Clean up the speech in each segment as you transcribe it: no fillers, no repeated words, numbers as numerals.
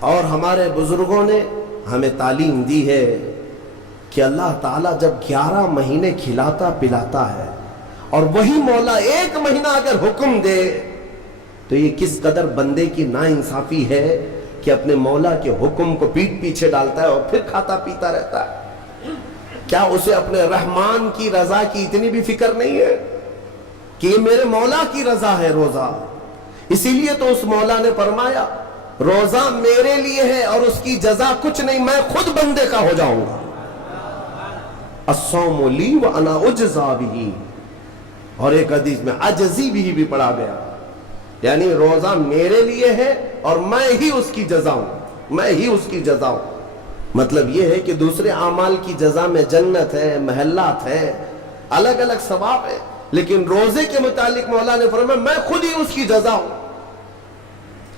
اور ہمارے بزرگوں نے ہمیں تعلیم دی ہے کہ اللہ تعالیٰ جب 11 مہینے کھلاتا پلاتا ہے اور وہی مولا 1 مہینہ اگر حکم دے تو یہ کس قدر بندے کی ناانصافی ہے کہ اپنے مولا کے حکم کو پیٹ پیچھے ڈالتا ہے اور پھر کھاتا پیتا رہتا ہے۔ کیا اسے اپنے رحمان کی رضا کی اتنی بھی فکر نہیں ہے کہ یہ میرے مولا کی رضا ہے روزہ؟ اسی لیے تو اس مولا نے فرمایا روزہ میرے لیے ہے اور اس کی جزا کچھ نہیں، میں خود بندے کا ہو جاؤں گا۔ الصوم لی وانا اجزا بہ، اور ایک حدیث میں اجزی بھی پڑھا گیا، یعنی روزہ میرے لیے ہے اور میں ہی اس کی جزا ہوں، میں ہی اس کی جزا ہوں۔ مطلب یہ ہے کہ دوسرے اعمال کی جزا میں جنت ہے، محلات ہے، الگ الگ ثواب ہے، لیکن روزے کے متعلق مولا نے فرمایا میں خود ہی اس کی جزا ہوں۔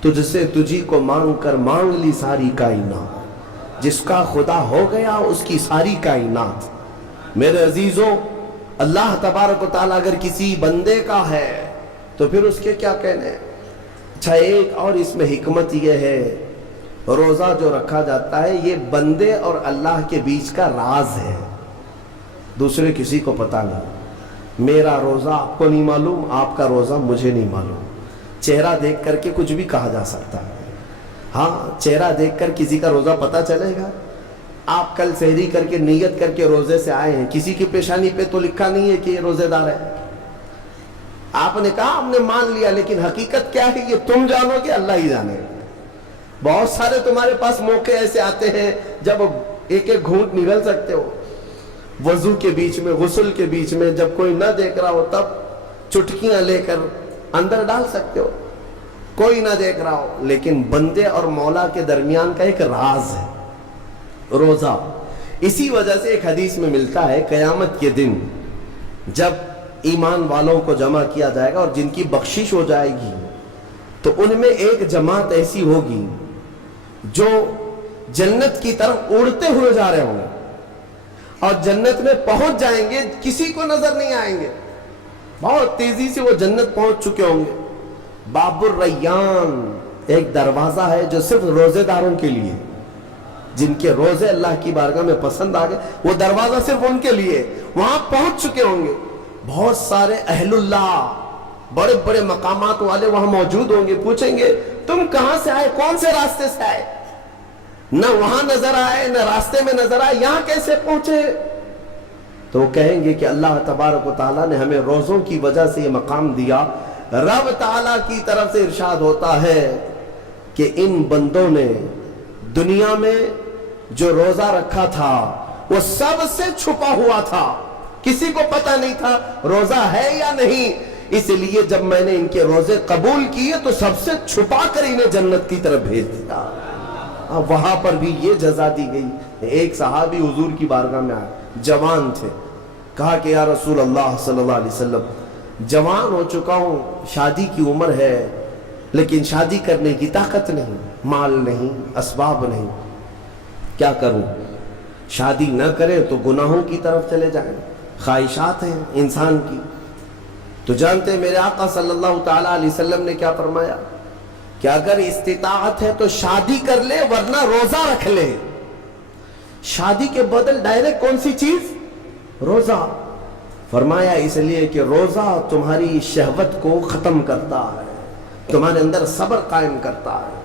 تجھ سے تجھی کو مانگ کر مانگ لی ساری کائنات، جس کا خدا ہو گیا اس کی ساری کائنات۔ میرے عزیزوں، اللہ تبارک و تعالیٰ اگر کسی بندے کا ہے تو پھر اس کے کیا کہنے؟ اچھا، ایک اور اس میں حکمت یہ ہے، روزہ جو رکھا جاتا ہے یہ بندے اور اللہ کے بیچ کا راز ہے، دوسرے کسی کو پتہ نہیں۔ میرا روزہ آپ کو نہیں معلوم، آپ کا روزہ مجھے نہیں معلوم۔ چہرہ دیکھ کر کے کچھ بھی کہا جا سکتا ہے، ہاں چہرہ دیکھ کر کسی کا روزہ پتہ چلے گا؟ آپ کل سحری کر کے نیت کر کے روزے سے آئے ہیں، کسی کی پیشانی پہ تو لکھا نہیں ہے کہ یہ روزے دار ہے، آپ نے کہا ہم نے مان لیا، لیکن حقیقت کیا ہے یہ تم جانو گے، اللہ ہی جانے گا۔ بہت سارے تمہارے پاس موقع ایسے آتے ہیں جب ایک ایک گھونٹ نگل سکتے ہو، وضو کے بیچ میں، غسل کے بیچ میں، جب کوئی نہ دیکھ رہا ہو تب چٹکیاں لے کر اندر ڈال سکتے ہو، کوئی نہ دیکھ رہا ہو۔ لیکن بندے اور مولا کے درمیان کا ایک راز ہے روزہ۔ اسی وجہ سے ایک حدیث میں ملتا ہے قیامت کے دن جب ایمان والوں کو جمع کیا جائے گا اور جن کی بخشش ہو جائے گی تو ان میں ایک جماعت ایسی ہوگی جو جنت کی طرف اڑتے ہوئے جا رہے ہوں گے اور جنت میں پہنچ جائیں گے، کسی کو نظر نہیں آئیں گے، بہت تیزی سے وہ جنت پہنچ چکے ہوں گے۔ باب الریان ایک دروازہ ہے جو صرف روزے داروں کے لیے، جن کے روزے اللہ کی بارگاہ میں پسند آ گئے، وہ دروازہ صرف ان کے لیے، وہاں پہنچ چکے ہوں گے۔ بہت سارے اہل اللہ، بڑے بڑے مقامات والے وہاں موجود ہوں گے، پوچھیں گے تم کہاں سے آئے، کون سے راستے سے آئے؟ نہ وہاں نظر آئے نہ راستے میں نظر آئے، یہاں کیسے پہنچے؟ تو وہ کہیں گے کہ اللہ تبارک و تعالیٰ نے ہمیں روزوں کی وجہ سے یہ مقام دیا۔ رب تعالیٰ کی طرف سے ارشاد ہوتا ہے کہ ان بندوں نے دنیا میں جو روزہ رکھا تھا وہ سب سے چھپا ہوا تھا، کسی کو پتہ نہیں تھا روزہ ہے یا نہیں، اس لیے جب میں نے ان کے روزے قبول کیے تو سب سے چھپا کر انہیں جنت کی طرف بھیج دیا۔ وہاں پر بھی یہ جزا دی گئی۔ ایک صحابی حضور کی بارگاہ میں آئے، جوان تھے، کہا کہ یا رسول اللہ صلی اللہ علیہ وسلم جوان ہو چکا ہوں، شادی کی عمر ہے لیکن شادی کرنے کی طاقت نہیں، مال نہیں، اسباب نہیں، کیا کروں؟ شادی نہ کرے تو گناہوں کی طرف چلے جائیں، خواہشات ہیں انسان کی۔ تو جانتے ہیں میرے آقا صلی اللہ تعالیٰ علیہ وسلم نے کیا فرمایا کہ اگر استطاعت ہے تو شادی کر لے ورنہ روزہ رکھ لے۔ شادی کے بدل ڈائریکٹ کون سی چیز؟ روزہ۔ فرمایا اس لیے کہ روزہ تمہاری شہوت کو ختم کرتا ہے، تمہارے اندر صبر قائم کرتا ہے۔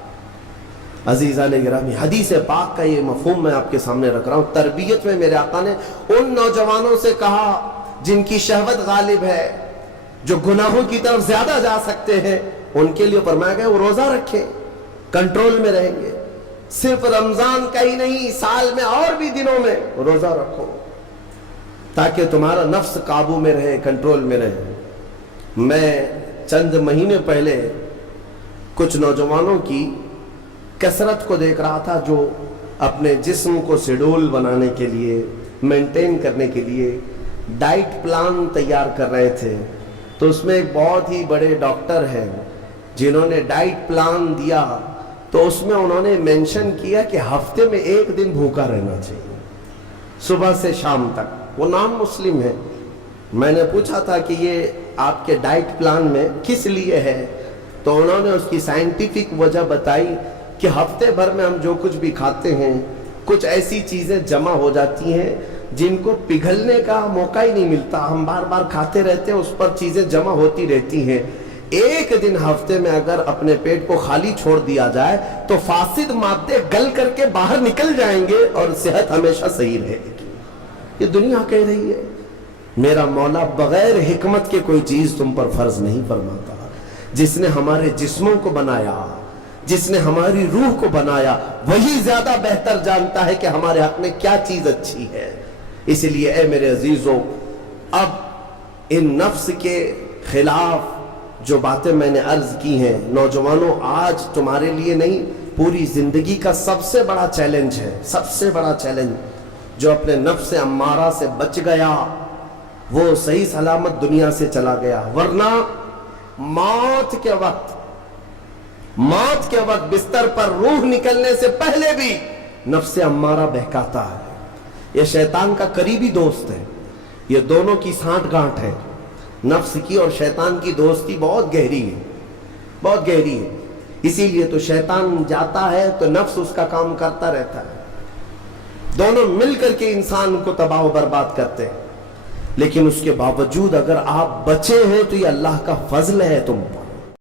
عزیزان گرامی، حدیث پاک کا یہ مفہوم میں آپ کے سامنے رکھ رہا ہوں۔ تربیت میں میرے آقا نے ان نوجوانوں سے کہا جن کی شہوت غالب ہے، جو گناہوں کی طرف زیادہ جا سکتے ہیں، ان کے لیے فرمایا گیا وہ روزہ رکھیں، کنٹرول میں رہیں گے۔ صرف رمضان کا ہی نہیں، سال میں اور بھی دنوں میں روزہ رکھو تاکہ تمہارا نفس قابو میں رہے، کنٹرول میں رہے۔ میں چند مہینے پہلے کچھ نوجوانوں کی کثرت کو دیکھ رہا تھا جو اپنے جسم کو شیڈول بنانے کے لیے، مینٹین کرنے کے لیے ڈائٹ پلان تیار کر رہے تھے۔ تو اس میں ایک بہت ہی بڑے ڈاکٹر ہیں جنہوں نے ڈائٹ پلان دیا، تو اس میں انہوں نے مینشن کیا کہ ہفتے میں 1 دن بھوکا رہنا چاہیے، صبح سے شام تک۔ وہ نان مسلم ہے۔ میں نے پوچھا تھا کہ یہ آپ کے ڈائٹ پلان میں کس لیے ہے؟ تو انہوں نے اس کی سائنٹیفک وجہ بتائی کہ ہفتے بھر میں ہم جو کچھ بھی کھاتے ہیں کچھ ایسی چیزیں جمع ہو جاتی ہیں جن کو پگھلنے کا موقع ہی نہیں ملتا، ہم بار بار کھاتے رہتے ہیں، اس پر چیزیں جمع ہوتی رہتی ہیں۔ ایک دن ہفتے میں اگر اپنے پیٹ کو خالی چھوڑ دیا جائے تو فاسد مادے گل کر کے باہر نکل جائیں گے اور صحت ہمیشہ صحیح رہے گی۔ یہ دنیا کہہ رہی ہے میرا مولا بغیر حکمت کے کوئی چیز تم پر فرض نہیں فرماتا۔ جس نے ہمارے جسموں کو بنایا، جس نے ہماری روح کو بنایا، وہی زیادہ بہتر جانتا ہے کہ ہمارے حق میں کیا چیز اچھی ہے۔ اس لیے اے میرے عزیزوں، اب ان نفس کے خلاف جو باتیں میں نے عرض کی ہیں، نوجوانوں آج تمہارے لیے نہیں پوری زندگی کا سب سے بڑا چیلنج ہے، سب سے بڑا چیلنج۔ جو اپنے نفس امارہ سے بچ گیا وہ صحیح سلامت دنیا سے چلا گیا، ورنہ موت کے وقت بستر پر روح نکلنے سے پہلے بھی نفس امارہ بہکاتا ہے۔ یہ شیطان کا قریبی دوست ہے، یہ دونوں کی سانٹھ گانٹھ ہے۔ نفس کی اور شیطان کی دوستی بہت گہری ہے، بہت گہری ہے۔ اسی لیے تو شیطان جاتا ہے تو نفس اس کا کام کرتا رہتا ہے، دونوں مل کر کے انسان کو تباہ و برباد کرتے ہیں۔ لیکن اس کے باوجود اگر آپ بچے ہیں تو یہ اللہ کا فضل ہے تم پر۔